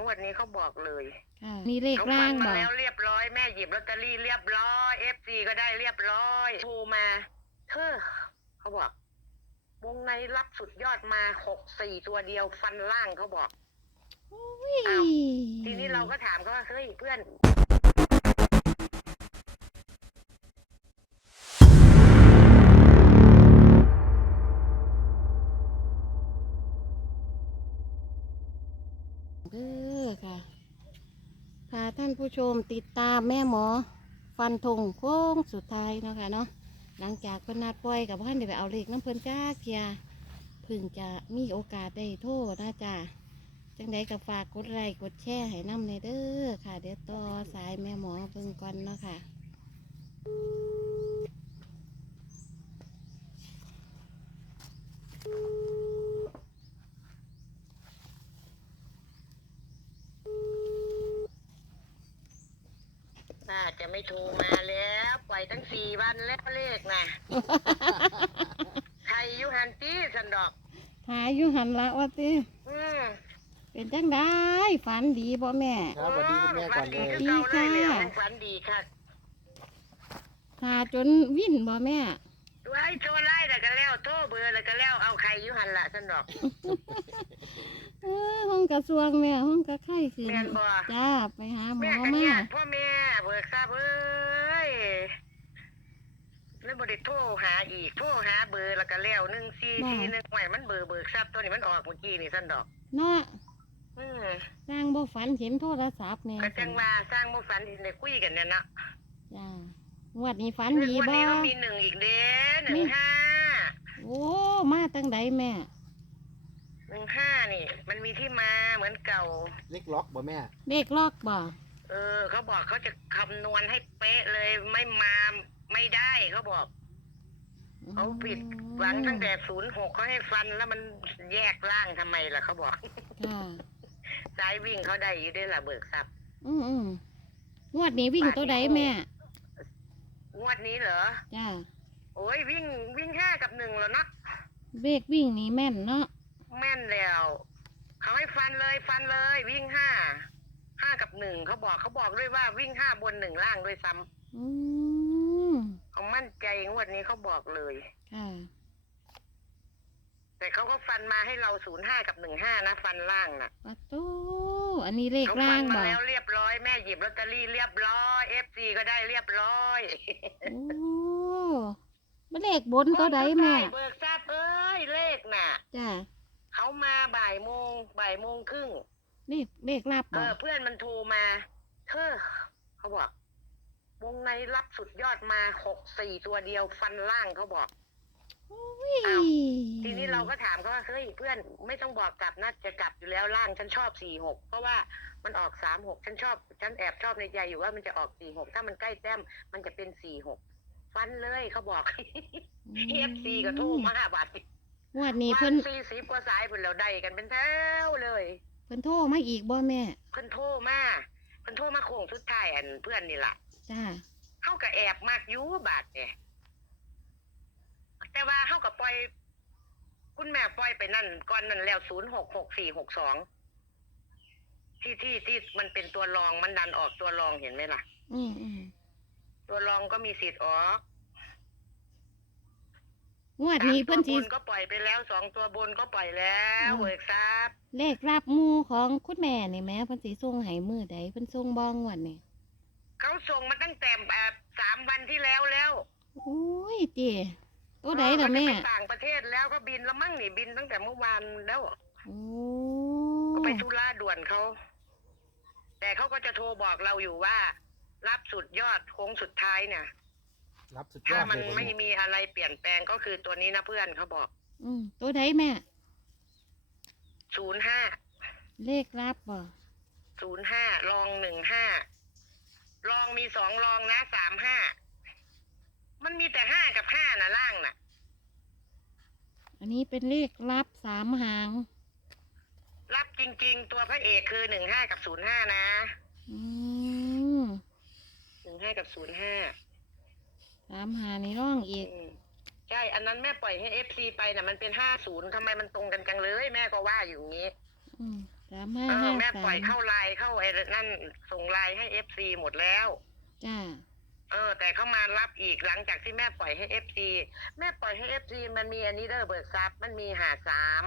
งวดนี้เขาบอกเลยค่ะนี่เลขเขาล่าฟังนบมาอกแล้วเรียบร้อยแม่หยิบลอตเตอรี่เรียบร้อยเอฟซีก็ได้เรียบร้อยโทรมาเธอเขาบอก วงในรับสุดยอดมาหกสี่ตัวเดียวฟันล่างเขาบอกอ้าวทีนี้เราก็ถามเขาว่าเฮ้ยเพื่อน ผู้ชมติดตามแม่หมอ ฟันธงโค้งสุดท้ายเนาะค่ะเนาะหลังจากเพิ่นนัดปล่อยกับท่านเดี๋ยวไปเอาเลขน้ำเพิ่นจ้าเทียเพึ่งจะมีโอกาสได้โทษนะจ้าจังใดก็ฝากกดไลค์กดแชร์ให้น้ำในเด้อค่ะ เดี๋ยวต่อสายแม่หมอเพิ่งก่อนเนาะค่ะ น่าจะไม่โทรมาแล้วปล่อยตั้งสี่วันแล้วเลขนะใครอยุหันตี้สันดอกหาอยู่หันละว่าติอืมเป็นจังได้ฝันดีบ่แม่ ครับสวัสดีคุณแม่ก่อนเลยฝัดีคือเก่าเลยดีเลยค่ะฝันดีค่ะ หาจนวิ่นบ่แม่ ไว้โทรไล่แล้วก็แล้วโทรเบอร์แล้วก็แล้วเอาใครอยุหันละสันดอก เออห้องกระทรวงแม่ห้องกระไข่ขึ้นแม่นบ่ จ้าไปหาหมแม่อกันมาญาติพ่อแม่เบิกทราบเอ้ยแล้วบไดิโทรหาอีกโทรหาเบอร์แล้วก็แล้วหนึ่งสี่สี่หนึ่งใหม่มันเบอร์เบิกทราบตัวนี้มันออกเมื่อกี้นี่สันดอก เนาะอืมสร้างบ่ฝันเห็นโทรศัพท์เนี่ยก็จังว่าสร้างโมฝันที่ได้คุยกันเนี่ยนะจ้า งวดนี้ฝันดีวับ่นี้ก็มีหนึ่งอีกเด้หนึ่งห้า โอ้ มาตั้งใดแม่ หนึ่งห้านี่ มันมีที่มาเหมือนเก่า เล็กล็อกบ่แม่ เลขล็อกบ่ เออ เขาบอกเขาจะคำนวณให้เป๊ะเลยไม่มาไม่ได้เขาบอก เขาผิดหวังตั้งแต่ศูนย์หกเขาให้ฟันแล้วมันแยกร่างทำไมล่ะเขาบอก ค่ะซ้ายวิ่งเขาได้อยู่ได้วยล่ะเบิกทรัพย์อืออือๆงวดนี้วิ่งตัวใดแม่ งวดนี้เหรอ จ้าโอ้ยวิ่งวิ่งห้ากับหนึ่งแล้วเนาะเลขวิ่งนี่แม่นเนาะแม่นแล้วเขาให้ฟันเลยฟันเลยวิ่งห้าห้ากับหนึ่งเขาบอกเขาบอกด้วยว่าวิ่งห้าบนหนึ่งล่างด้วยซ้ำอืมเขามั่นใจงวดนี้เขาบอกเลย ค่ะแต่เขาก็ฟันมาให้เราศูนย์ห้ากับหนึ่งห้านะ ฟันล่างน่ะปะโตอันนี้เลขเขาล่าฟังมาบ่แล้วเรียบร้ อยแม่หยิบลอตเตอรี่เรียบร้อยเอฟซีก็ได้เรียบร้อยโอ้บ่เลขบนตัวใดแม่เบิกทราบเอ้ยเลขน่ะจ้าเขามาบ่ายโมงบ่ายโมงครึ่งเลขเลขลับเอบ่อเพื่อนมันโทรมาเธอเขาบอกวงในรับสุดยอดมาหกสี่ตัวเดียวฟันล่างเขาบอก อ้าวทีนี้เราก็ถามเขาว่าเฮ้ยเพื่อนไม่ต้องบอกกลับนะจะกลับอยู่แล้วล่างฉันชอบสี่หกเพราะว่ามันออกสามหกฉันชอบฉันแอบชอบในใจอยู่ว่ามันจะออกสี่หกถ้ามันใกล้แต้มมันจะเป็นสี่หกฟันเลยเขาบอกเอฟซีก็โทรมาบาทงวดนี้วัเพิ่นสี่สิบกว่าสายเพิ่นแล้วได้กันเป็นแถวเลยเพิ่นโทรมาอีกบ่แม่เพิ่นโทรมาเพิ่นโทรมาโค้งสุดท้ายอันเพื่อนนี่ล่ะจ้าเฮากับแอบมากอยูบาทเนี่ย แต่ว่าเฮากับปล่อย คุณแม่ปล่อยไปนั่นก่อนนั่นแล้วศูนย์หกหกสี่หกสองที่ที่ที่มันเป็นตัวรองมันดันออกตัวรองเห็นไหมล่ะ อืมอืมตัวรองก็มีสิทธิ์ออกงวดสามนี้ตัเพิ่วนบสินก็ปล่อยไปแล้วสองตัวบนก็ปล่อยแล้วอืมเวิร์กซับเลขรับหมู่ของคุณแม่นี่แหม่เพิ่นสิส่งให้มื้อใดเพิ่นส่งบ่งวดนี่เขาส่งมาตั้งแต่แบบสามวันที่แล้วแล้วโอ้ยเจ้ ตัวใดล่ะแม่เขาจไปต่างประเทศแล้วก็บินแล้วมั่งนี่บินตั้งแต่เมื่อวานแล้วโอ้ก็ไปธุระด่วนเขา แต่เขาก็จะโทรบอกเราอยู่ว่า รับสุดยอดโค้งสุดท้ายเนี่ยรับสุดยถ้าอดมันเลยบ่ไม่แม่มีอะไรเปลี่ยนแปลงก็คือตัวนี้นะเพื่อนเขาบอกอืมตัวใดแม่ ศูนย์ห้าเลขรับบ่ศูนย์ห้ารองหนึ่งห้ารองมีสองรองนะสามห้า มันมีแต่ห้ากับห้านะล่างน่ะ อันนี้เป็นเลขรับสามหาง รับจริง ๆ ตัวพระเอกคือหนึ่งห้ากับศูนย์ห้านะอืมหนึ่งห้ากับศูนย์ห้าสามหานี่ร่องอีก ใช่ อันนั้นแม่ปล่อยให้เอฟซีไปน่ะ มันเป็นห้าศูนย์ทำไมมันตรงกันจังเลย แม่ก็ว่าอยู่อย่างนี้ อืมสามห้าเออห้าแม่สาปล่อยมเข้าไลน์เข้าไอ้นั่นส่งไลน์ให้เอฟซีหมดแล้ว จ้า เออ แต่เขามารับอีกหลังจากที่แม่ปล่อยให้เอฟซีแม่ปล่อยให้เอฟซีมันมีอันนี้เด้อเบิกทรัพย์มันมีหาสาม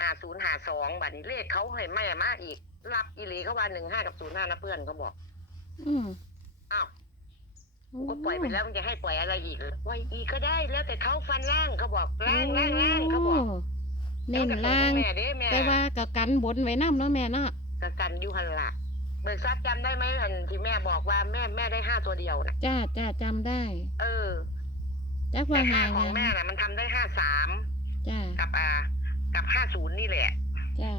หาศูนย์หาสองบัดนี้เลขเขาให้แม่มาอีก รับอีหลีเขาว่าหนึ่งห้ากับศูนย์ห้านะเพื่อนเขาบอกอืมอ้าวก็ปล่อยไปแล้วมันจะให้ปล่อยอะไรอีกเหรอปล่อยอีกก็ได้แล้วแต่เขาฟันล่างเขาบอกล่างล่างล่างเขาบอกโเน้นล่างแม่เด้แม่แต่ว่ากับกันบนไว้น้ำเนาะแม่เนาะกกันอยูหันละ เบิกทรัพย์จำได้ไหมอันที่แม่บอกว่าแม่แม่ได้ห้าตัวเดียวนะจ้าจ้าจำได้เออจักแต่ว่าห้าหาของยังแม่น่ะ มันทำได้ห้าสามจ้ากับอ่า กับห้าศูนย์นี่แหละ จ้า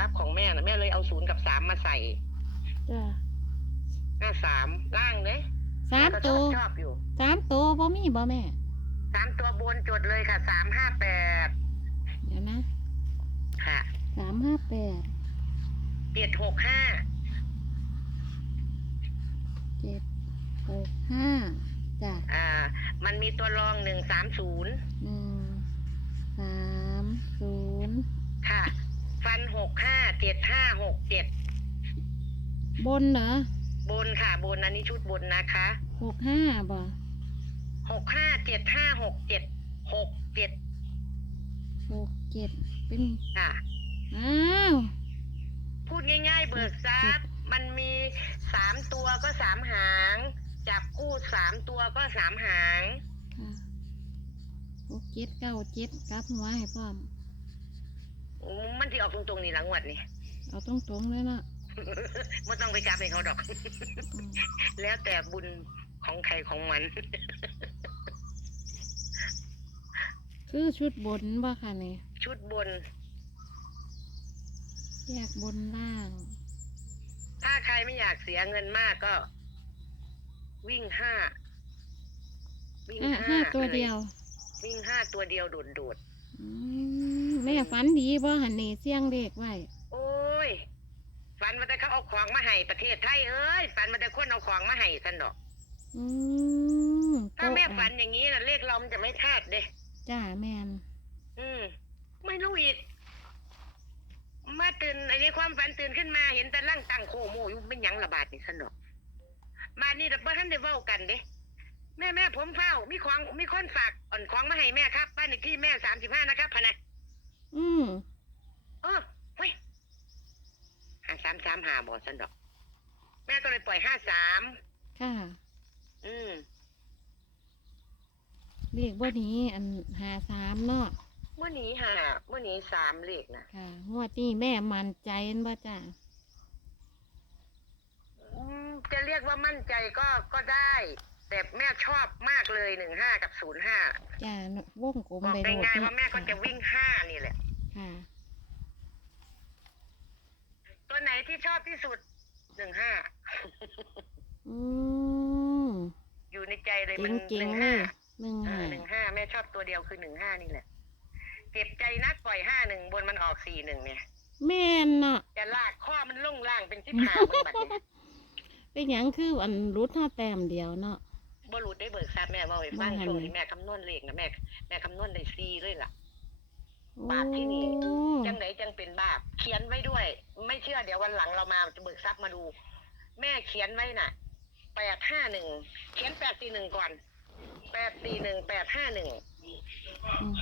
รับของแม่นะแม่เลยเอาศูนย์กับสามมาใส่จ้าห้าสามล่างเลยสามแก็ชตัอวบชอบอยู่สามตัวบ่มีบ่แม่ สามตัวบนจดเลยค่ะสามห้าแปดเดี๋ยวนะค่ะสามห้าแปดเจ็ดหกห้า เจ็ดหกห้าจ้าอ่า มันมีตัวรองหนึ่งสามศูนย์หนึ่งสามศูนย์ค่ะ ฟันหกห้าเจ็ดห้าหกเจ็ดบนเหรอบนค่ะ บนอันนี้ชุดบนนะคะหกห้าบ่หกห้าเจ็ดห้าหกเจ็ดหกเจ็ดหกเจ็ดเป็นค่ะอ้าวพูดง่าย ๆ เบิกทรัพย์ มันมีสามตัวก็สามหาง จับคู่สามตัวก็สามหาง ค่ะหกเจ็ดเก้าเจ็ดกลับหัวให้พร้อม อืมมันที่ออกตรงๆนี่หลังวัดนี่ เอาตรงๆเลยเนาะไม่ต้องไปกลับให้เขาดอก อืมแล้วแต่บุญของใครของมัน คือชุดบนบ่ค่ะนี่ชุดบน แยกบนล่าง ถ้าใครไม่อยากเสียเงินมากก็ วิ่งห้าวิ่งอะห้าห้าตัวลเดียววิ่งห้าตัวเดียวโดดอืมแม่ฝันดีบ่หันนี่เสี่ยงเด็กไว้ๆโอ้ย ฝันมาแต่เขาเอาของมาให้ประเทศไทยเอ้ย ฝันมาแต่คนเอาของมาให้สันดอก อืมถ้าแม่โต๊ะฝันอย่างนี้นะเลขเรามันจะไม่คาดเด้ จ้าแม่นอืม ไม่รู้อีก มาตื่นอันนี้ความฝันตื่นขึ้นมาเห็นแต่ร่างตั้งโคโมอยู่เป็นหยังระบาดนี่สนอกมานี่เราเพิ่นได้เว้ากันเด้แม่แม่ผมเฝ้ามีของมีคนฝากอ่อนของมาให้แม่ครับบ้านเลขที่แม่สามสิบห้านะครับพะนะอืมเออเฮ้ยห้าสามสามหาบอสันดอก แม่ก็เลยปล่อยห้าสามค่ะอืมเลขบ่นี้อันหาสามเนาะ เมื่อนี้หาเมื่อนี้สามเลขนะค่ะงวดนี้แม่มั่นใจเห็นบ่จ้าอืมจะเรียกว่ามั่นใจก็ก็ได้ แต่แม่ชอบมากเลยหนึ่งห้ากับศูนย์ห้าจ้าวงกลมบอกไปได้โดดง่ายๆเนะว่าแม่ก็จะวิ่งห้านี่แหละ ค่ะ ตัวไหนที่ชอบที่สุดหนึ่งห้า อืมอยู่ในใจเลยเมันจ๋หงนึ่งๆเลห้ายหนึ่งห้าหนึ่งห้าแม่ชอบตัวเดียวคือหนึ่งห้านี่แหละ เจ็บใจนักปล่อยห้าหนึ่งบนมันออกสี่หนึ่งเนี่ยแม่นเนาะจะลากข้อมันลงล่างเป็นสิบห้าบนบัดเนี่ยเป็นหยังคืออันรุดห้าแต้มเดียวเนาะบรุษได้เบิกทรัพย์แม่ว่าไว้ฟังว่าไงช่วงนี้แม่คำนวณเลขนะแม่แม่คำนวณได้ซีเลยล่ะ โอ้บาทที่นี่ จังไหนจังเป็นบาปเขียนไว้ด้วย ไม่เชื่อเดี๋ยววันหลังเรามาจะเบิกทรัพย์มาดู แม่เขียนไว้น่ะแปดห้าหนึ่งเขียนแปดสี่หนึ่งก่อนแปดสี่หนึ่งแปดห้าหนึ่งอืม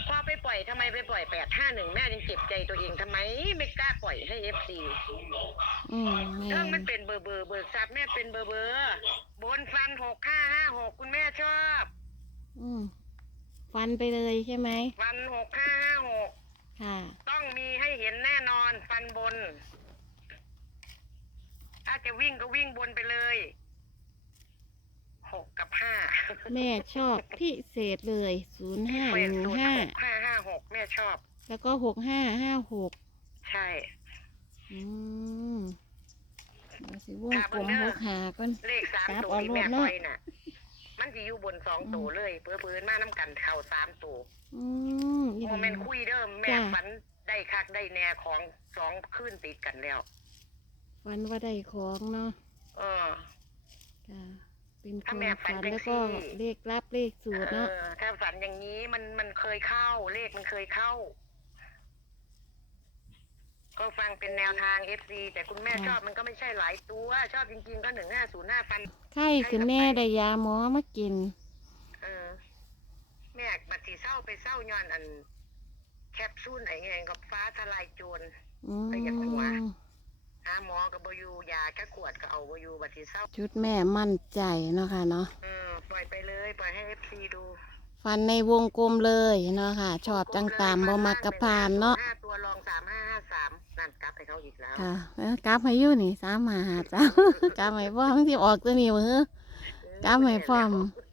พอไปปล่อยทำไมไปปล่อยแปดห้าหนึ่งแม่ยังเจ็บใจตัวเองทำไมไม่กล้าปล่อยให้เอฟซีอืมแม่เรื่องมันเป็นเบอร์เบอร์เบิกทรัพย์แม่เป็นเบอร์เบอร์บนฟันหกห้าห้าหกคุณแม่ชอบอืมฟันไปเลยใช่ไหมฟันหกห้าห้าหกค่ะ ต้องมีให้เห็นแน่นอนฟันบน ถ้าจะวิ่งก็วิ่งบนไปเลยหกกับห้า แม่ชอบพิเศษเลยศูนย์ห้าเปหลี่ยนนึ่งสูตรห้าหกห้าห้าหกแม่ชอบ แล้วก็หกห้าห้าหกใช่ อืมเอาสิวงกลมหกหาก่อน เลขสามครับตัวเอาที่รูปแม่เนปอะล่อยน่ะ มันจะอยู่บนสองตัวเลยเพื่อพื้นมาน้ำกันเข่าสามตัวอืมอีโมหลีเมนคุยเดิมแม่จ้ะฝันได้คักได้แน่ของสองขึ้นติดกันแล้วฟันว่าได้ของเนาะเออค่ะ เป็นคถ้านแม่ฝัฝันนจังแล้วก็สิเลขลับเลขสูตรเอเนาะอถ้าฝันอย่างนี้มันมันเคยเข้า เลขมันเคยเข้า ก็ฟังเป็นแนวทางเอฟซีแต่คุณแม่ชอบมันก็ไม่ใช่หลายตัว ชอบจริงๆก็หนึ่งห้าศูนย์ห้าฟันไข้ขึ้นแน่ได้ยาหมอมากินเออแม่บัดสีเศร้าไปเศร้าย้อนอัน แคปซูลไอ้ไงกับฟ้าทลายโจรอืไปอยากหัวม หาหมอกับบอยูยาแค่ขวดก็เอาบอยูบัดสีเศร้าชุดแม่มั่นใจเนาะค่ะเนาะเออปล่อยไปเลยปล่อยให้เอฟซีดูฟันในวงกลมเลยเนาะค่ะ ชอบจังตามบ่มักกระพานเนาะ ห้าตัวรองสามห้าห้าสามนั่นกลับให้เขาอีกแล้ว ค่ะแล้วกราฟให้อยู่นี่สามหาหาจ้ามกราฟให้พ่อมันที่ออกตัวนี้มือ กราฟให้พร้อมเออ